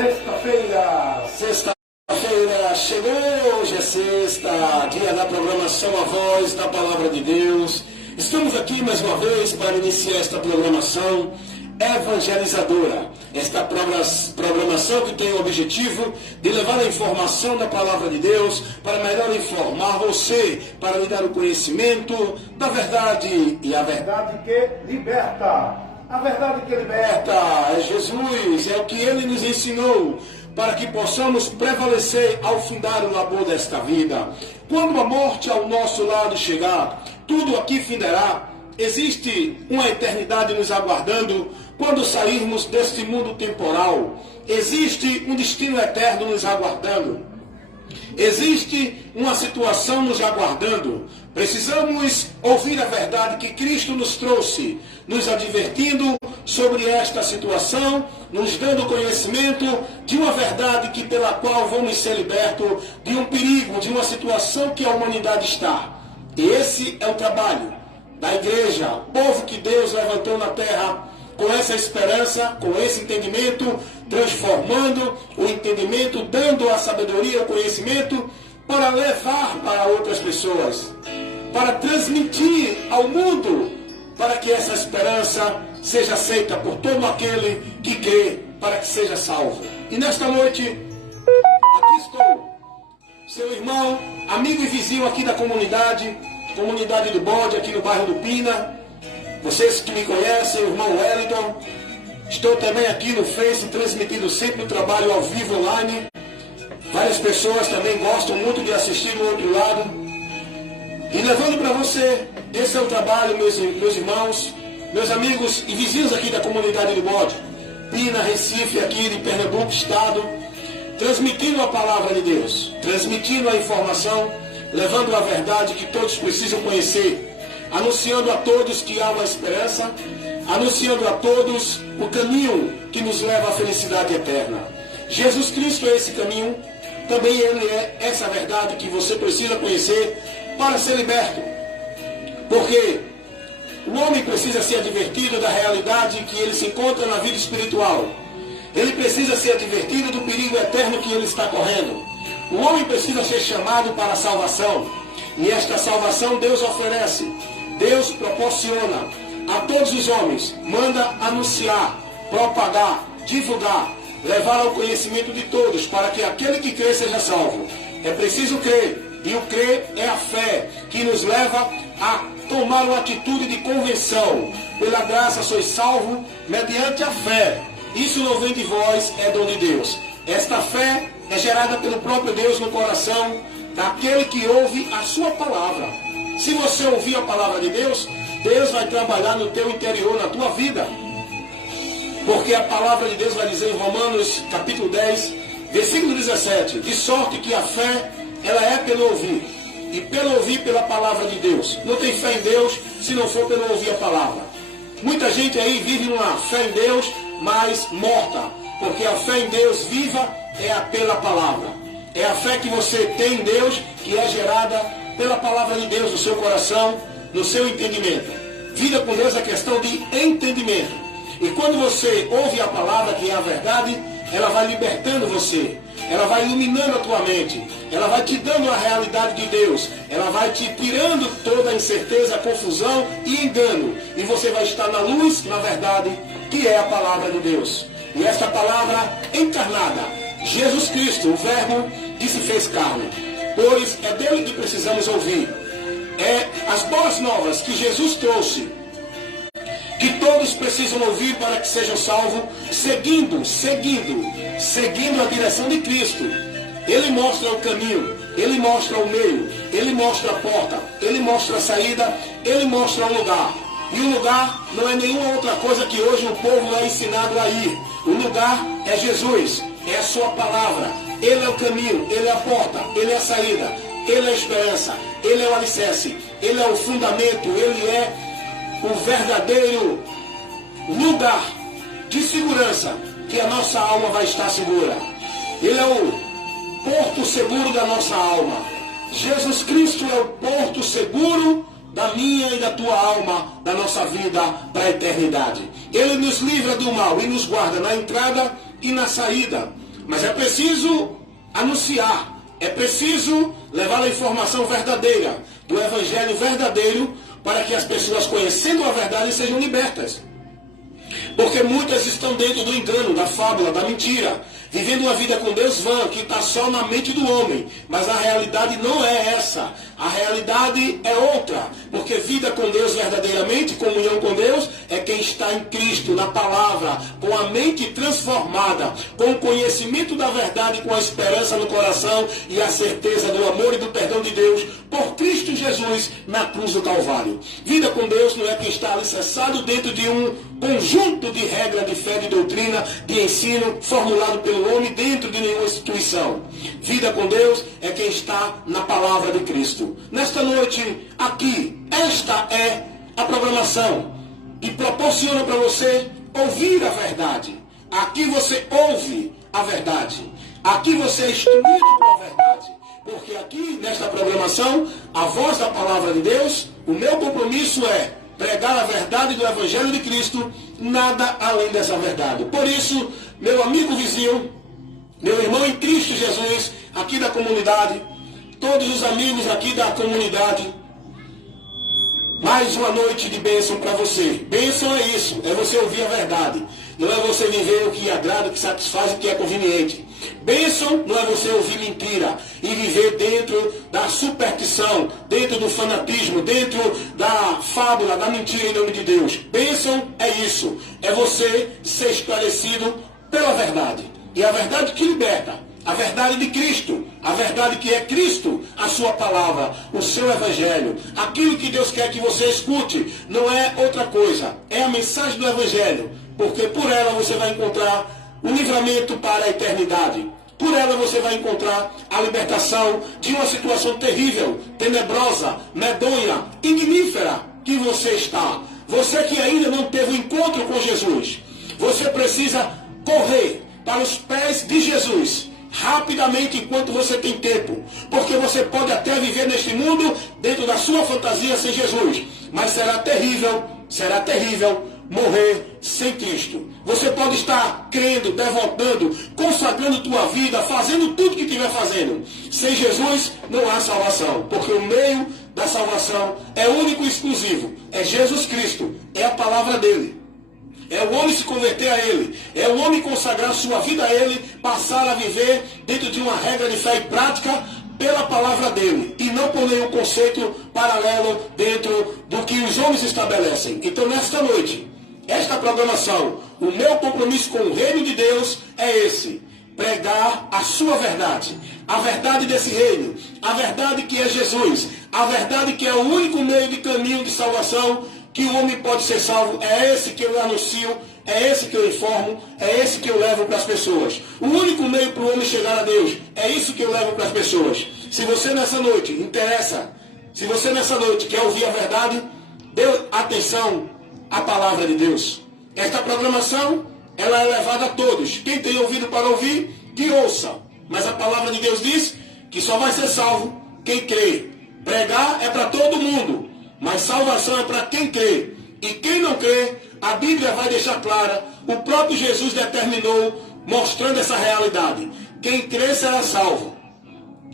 Sexta-feira chegou, hoje é sexta, dia da programação A Voz da Palavra de Deus. Estamos aqui mais uma vez para iniciar esta programação evangelizadora. Esta programação que tem o objetivo de levar a informação da Palavra de Deus para melhor informar você, para lhe dar o conhecimento da verdade. E a verdade que liberta. A verdade que liberta é Jesus, é o que Ele nos ensinou, para que possamos prevalecer ao findar o labor desta vida. Quando a morte ao nosso lado chegar, tudo aqui findará. Existe uma eternidade nos aguardando quando sairmos deste mundo temporal. Existe um destino eterno nos aguardando. Existe uma situação nos aguardando. Precisamos ouvir a verdade que Cristo nos trouxe, nos advertindo sobre esta situação, nos dando conhecimento de uma verdade que pela qual vamos ser libertos de um perigo, de uma situação que a humanidade está. E esse é o trabalho da igreja, o povo que Deus levantou na terra, com essa esperança, com esse entendimento, transformando o entendimento, dando a sabedoria, o conhecimento, para levar para outras pessoas, para transmitir ao mundo, para que essa esperança seja aceita por todo aquele que crê, para que seja salvo. E nesta noite, aqui estou, seu irmão, amigo e vizinho aqui da comunidade do Bode, aqui no bairro do Pina. Vocês que me conhecem, o irmão Wellington. Estou também aqui no Face, transmitindo sempre o trabalho ao vivo online. Várias pessoas também gostam muito de assistir do outro lado. E levando para você, esse é o trabalho, meus irmãos, meus amigos e vizinhos aqui da comunidade do Bode. Pina, Recife, aqui de Pernambuco, estado. Transmitindo a palavra de Deus, transmitindo a informação, levando a verdade que todos precisam conhecer. Anunciando a todos que há uma esperança, anunciando a todos o caminho que nos leva à felicidade eterna. Jesus Cristo é esse caminho, também Ele é essa verdade que você precisa conhecer para ser liberto. Porque o homem precisa ser advertido da realidade que ele se encontra na vida espiritual. Ele precisa ser advertido do perigo eterno que ele está correndo. O homem precisa ser chamado para a salvação. E esta salvação Deus oferece. Deus proporciona a todos os homens, manda anunciar, propagar, divulgar, levar ao conhecimento de todos, para que aquele que crê seja salvo. É preciso crer, e o crer é a fé, que nos leva a tomar uma atitude de conversão. Pela graça sois salvo, mediante a fé. Isso não vem de vós, é dom de Deus. Esta fé é gerada pelo próprio Deus no coração daquele que ouve a sua palavra. Se você ouvir a palavra de Deus, Deus vai trabalhar no teu interior, na tua vida. Porque a palavra de Deus vai dizer em Romanos capítulo 10, versículo 17, de sorte que a fé, ela é pelo ouvir, e pelo ouvir pela palavra de Deus. Não tem fé em Deus se não for pelo ouvir a palavra. Muita gente aí vive uma fé em Deus, mas morta, porque a fé em Deus viva é a pela palavra. É a fé que você tem em Deus, que é gerada pela palavra de Deus no seu coração, no seu entendimento. Vida com Deus é questão de entendimento. E quando você ouve a palavra, que é a verdade, ela vai libertando você. Ela vai iluminando a tua mente. Ela vai te dando a realidade de Deus. Ela vai te tirando toda a incerteza, a confusão e engano. E você vai estar na luz, na verdade, que é a palavra de Deus. E esta palavra encarnada, Jesus Cristo, o Verbo que se fez carne. Pois é dele que precisamos ouvir. É as boas novas que Jesus trouxe, que todos precisam ouvir para que sejam salvos, seguindo a direção de Cristo. Ele mostra o caminho, Ele mostra o meio, Ele mostra a porta, Ele mostra a saída, Ele mostra o lugar. E o lugar não é nenhuma outra coisa que hoje o povo é ensinado a ir. O lugar é Jesus, é a sua palavra. Ele é o caminho, Ele é a porta, Ele é a saída, Ele é a esperança, Ele é o alicerce, Ele é o fundamento, Ele é o verdadeiro lugar de segurança que a nossa alma vai estar segura. Ele é o porto seguro da nossa alma. Jesus Cristo é o porto seguro da minha e da tua alma, da nossa vida para a eternidade. Ele nos livra do mal e nos guarda na entrada e na saída. Mas é preciso anunciar, é preciso levar a informação verdadeira, do evangelho verdadeiro, para que as pessoas, conhecendo a verdade, sejam libertas. Porque muitas estão dentro do engano, da fábula, da mentira, vivendo uma vida com Deus vã, que está só na mente do homem. Mas a realidade não é essa. A realidade é outra. Porque vida com Deus verdadeiramente, comunhão com Deus, é quem está em Cristo, na palavra, com a mente transformada, com o conhecimento da verdade, com a esperança no coração e a certeza do amor e do perdão de Deus, por Cristo Jesus, na cruz do Calvário. Vida com Deus não é quem está alicerçado dentro de um conjunto de regra, de fé, de doutrina, de ensino, formulado pelo homem dentro de nenhuma instituição. Vida com Deus é quem está na palavra de Cristo. Nesta noite, aqui, esta é a programação que proporciona para você ouvir a verdade. Aqui você ouve a verdade. Aqui você é instruído pela verdade. Porque aqui, nesta programação, a voz da palavra de Deus, o meu compromisso é pregar a verdade do Evangelho de Cristo, nada além dessa verdade. Por isso, meu amigo vizinho, meu irmão em Cristo Jesus, aqui da comunidade, todos os amigos aqui da comunidade, mais uma noite de bênção para você. Bênção é isso, é você ouvir a verdade. Não é você viver o que agrada, o que satisfaz, o que é conveniente. Bênção não é você ouvir mentira e viver dentro da superstição, dentro do fanatismo, dentro da fábula, da mentira em nome de Deus. Bênção é isso, é você ser esclarecido pela verdade. E a verdade que liberta, a verdade de Cristo, a verdade que é Cristo, a sua palavra, o seu evangelho. Aquilo que Deus quer que você escute não é outra coisa, é a mensagem do evangelho, porque por ela você vai encontrar o livramento para a eternidade. Por ela você vai encontrar a libertação de uma situação terrível, tenebrosa, medonha, ignífera que você está. Você que ainda não teve um encontro com Jesus, você precisa correr para os pés de Jesus, rapidamente enquanto você tem tempo. Porque você pode até viver neste mundo dentro da sua fantasia sem Jesus, mas será terrível morrer sem Cristo. Você pode estar crendo, devotando, consagrando tua vida, fazendo tudo que estiver fazendo. Sem Jesus não há salvação, porque o meio da salvação é único e exclusivo. É Jesus Cristo, é a palavra dele. É o homem se converter a Ele. É o homem consagrar sua vida a Ele, passar a viver dentro de uma regra de fé e prática pela palavra dele. E não por nenhum conceito paralelo dentro do que os homens estabelecem. Então, nesta noite, esta programação, o meu compromisso com o reino de Deus é esse. Pregar a sua verdade. A verdade desse reino. A verdade que é Jesus. A verdade que é o único meio de caminho de salvação que o homem pode ser salvo. É esse que eu anuncio, é esse que eu informo, é esse que eu levo para as pessoas. O único meio para o homem chegar a Deus, é isso que eu levo para as pessoas. Se você nessa noite interessa, se você nessa noite quer ouvir a verdade, dê atenção à palavra de Deus. Esta programação, ela é levada a todos. Quem tem ouvido para ouvir, que ouça. Mas a palavra de Deus diz que só vai ser salvo quem crê. Pregar é para todo mundo. Mas salvação é para quem crê. E quem não crê, a Bíblia vai deixar clara, o próprio Jesus determinou, mostrando essa realidade. Quem crê será salvo.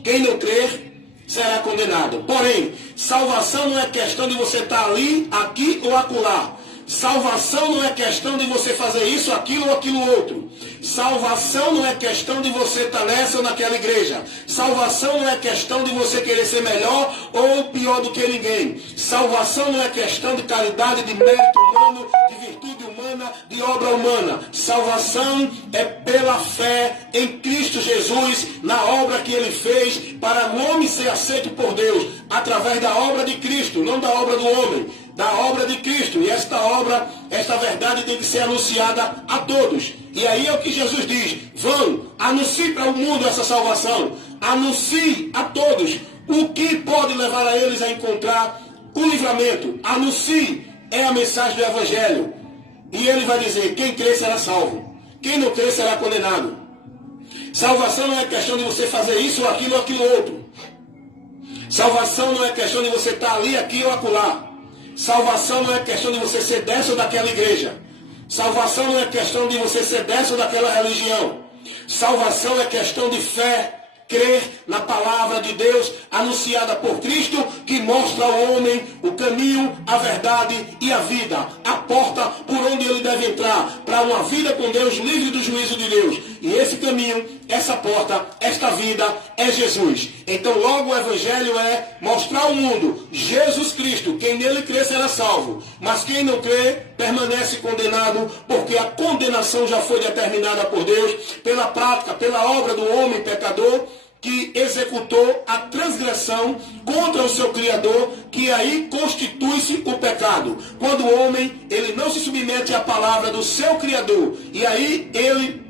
Quem não crer será condenado. Porém, salvação não é questão de você estar ali, aqui ou acolá. Salvação não é questão de você fazer isso, aquilo ou aquilo outro. Salvação não é questão de você estar nessa ou naquela igreja. Salvação não é questão de você querer ser melhor ou pior do que ninguém. Salvação não é questão de caridade, de mérito humano, de virtude humana, de obra humana. Salvação é pela fé em Cristo Jesus, na obra que Ele fez para o homem ser aceito por Deus, através da obra de Cristo, não da obra do homem, da obra de Cristo. E esta obra, esta verdade tem que ser anunciada a todos. E aí é o que Jesus diz: vão, anuncie para o mundo essa salvação, anuncie a todos o que pode levar a eles a encontrar o livramento. Anuncie, é a mensagem do Evangelho. E ele vai dizer: quem crê será salvo, quem não crê será condenado. Salvação não é questão de você fazer isso ou aquilo outro. Salvação não é questão de você estar ali, aqui ou acolá. Salvação não é questão de você ser dessa ou daquela igreja. Salvação não é questão de você ser dessa ou daquela religião. Salvação é questão de fé, crer na palavra de Deus anunciada por Cristo, que mostra ao homem o caminho, a verdade e a vida, a porta por onde ele deve entrar para uma vida com Deus, livre do juízo de Deus. E esse caminho, essa porta, esta vida é Jesus. Então logo o evangelho é mostrar ao mundo Jesus Cristo. Quem nele crê será salvo, mas quem não crê permanece condenado, porque a condenação já foi determinada por Deus pela prática, pela obra do homem pecador, que executou a transgressão contra o seu Criador, que aí constitui-se o pecado. Quando o homem, ele não se submete à palavra do seu Criador, e aí ele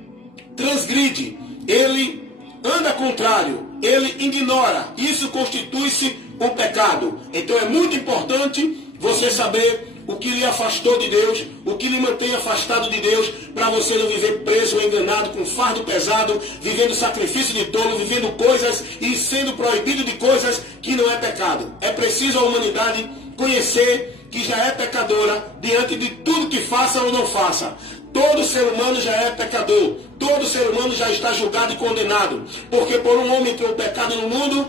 transgride, ele anda contrário, ele ignora, isso constitui-se o pecado. Então é muito importante você saber o que lhe afastou de Deus, o que lhe mantém afastado de Deus, para você não viver preso ou enganado, com fardo pesado, vivendo sacrifício de tolo, vivendo coisas e sendo proibido de coisas que não é pecado. É preciso a humanidade conhecer que já é pecadora diante de tudo que faça ou não faça. Todo ser humano já é pecador, todo ser humano já está julgado e condenado, porque por um homem entrou o pecado no mundo,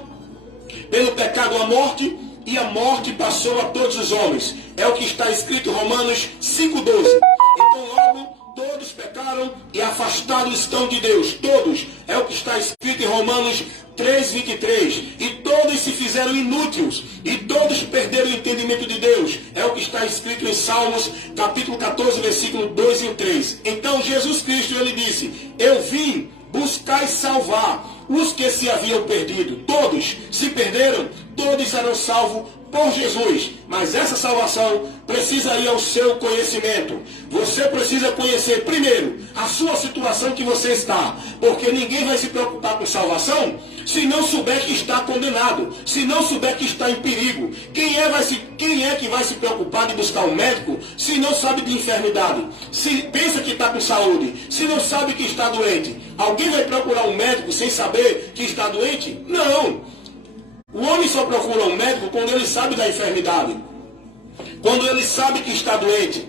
pelo pecado a morte, e a morte passou a todos os homens. É o que está escrito em Romanos 5,12. Então logo todos pecaram e afastados estão de Deus. Todos. É o que está escrito em Romanos 3,23. E todos se fizeram inúteis. E todos perderam o entendimento de Deus. É o que está escrito em Salmos, capítulo 14, versículo 2 e 3. Então Jesus Cristo, ele disse: eu vim buscar e salvar os que se haviam perdido. Todos se perderam, todos serão salvos por Jesus. Mas essa salvação precisa ir ao seu conhecimento. Você precisa conhecer primeiro a sua situação que você está. Porque ninguém vai se preocupar com salvação se não souber que está condenado, se não souber que está em perigo. Quem é que vai se preocupar de buscar um médico se não sabe de enfermidade? Se pensa que está com saúde, se não sabe que está doente. Alguém vai procurar um médico sem saber que está doente? Não. O homem só procura um médico quando ele sabe da enfermidade, quando ele sabe que está doente.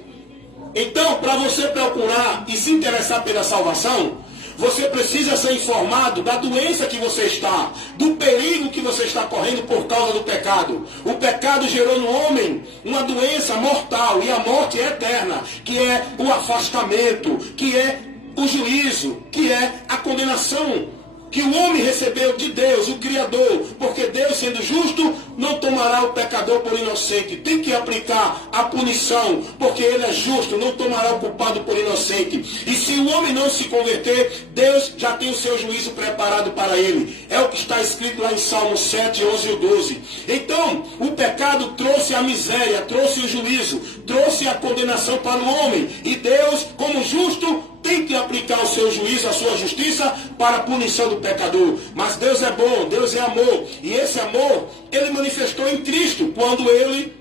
Então, para você procurar e se interessar pela salvação, você precisa ser informado da doença que você está, do perigo que você está correndo por causa do pecado. O pecado gerou no homem uma doença mortal, e a morte é eterna, que é o afastamento, que é o juízo, que é a condenação que o homem recebeu de Deus, o Criador, porque Deus, sendo justo, não tomará o pecador por inocente. Tem que aplicar a punição, porque ele é justo, não tomará o culpado por inocente. E se o homem não se converter, Deus já tem o seu juízo preparado para ele. É o que está escrito lá em Salmos 7, 11 e 12. Então, o pecado trouxe a miséria, trouxe o juízo, trouxe a condenação para o homem. E Deus, como justo, tem que aplicar o seu juízo, a sua justiça, para a punição do pecador. Mas Deus é bom, Deus é amor. E esse amor, ele manifestou em Cristo, quando ele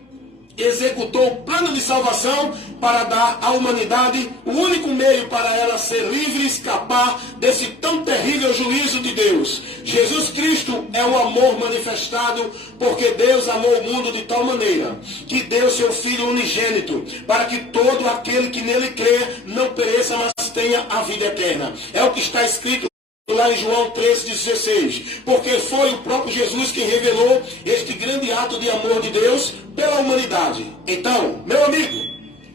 executou o plano de salvação para dar à humanidade o único meio para ela ser livre e escapar desse tão terrível juízo de Deus. Jesus Cristo é o amor manifestado, porque Deus amou o mundo de tal maneira que deu seu Filho unigênito, para que todo aquele que nele crê não pereça, mas tenha a vida eterna. É o que está escrito lá em João 13,16, porque foi o próprio Jesus quem revelou este grande ato de amor de Deus pela humanidade. Então, meu amigo,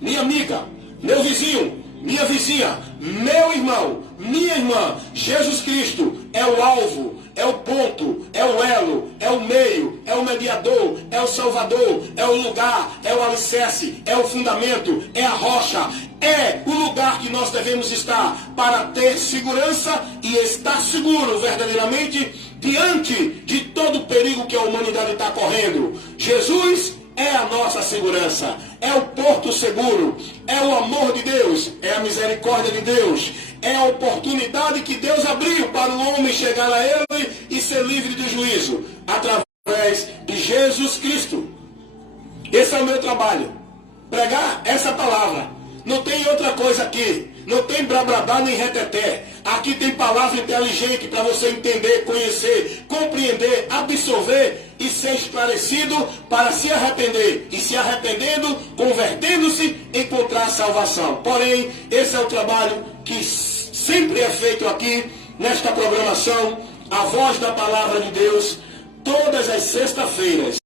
minha amiga, meu vizinho, minha vizinha, meu irmão, minha irmã, Jesus Cristo é o alvo, é o ponto, é o elo, é o meio, é o mediador, é o salvador, é o lugar, é o alicerce, é o fundamento, é a rocha, é o lugar que nós devemos estar para ter segurança e estar seguro verdadeiramente diante de todo o perigo que a humanidade está correndo. Jesus é a nossa segurança, é o porto seguro, é o amor de Deus, é a misericórdia de Deus, é a oportunidade que Deus abriu para o homem chegar a Ele e ser livre do juízo, através de Jesus Cristo. Esse é o meu trabalho, pregar essa palavra. Não tem outra coisa aqui, não tem blá nem reteté. Aqui tem palavra inteligente para você entender, conhecer, compreender, absorver e ser esclarecido para se arrepender. E se arrependendo, convertendo-se, encontrar salvação. Porém, esse é o trabalho que sempre é feito aqui, nesta programação, a voz da palavra de Deus, todas as sextas-feiras.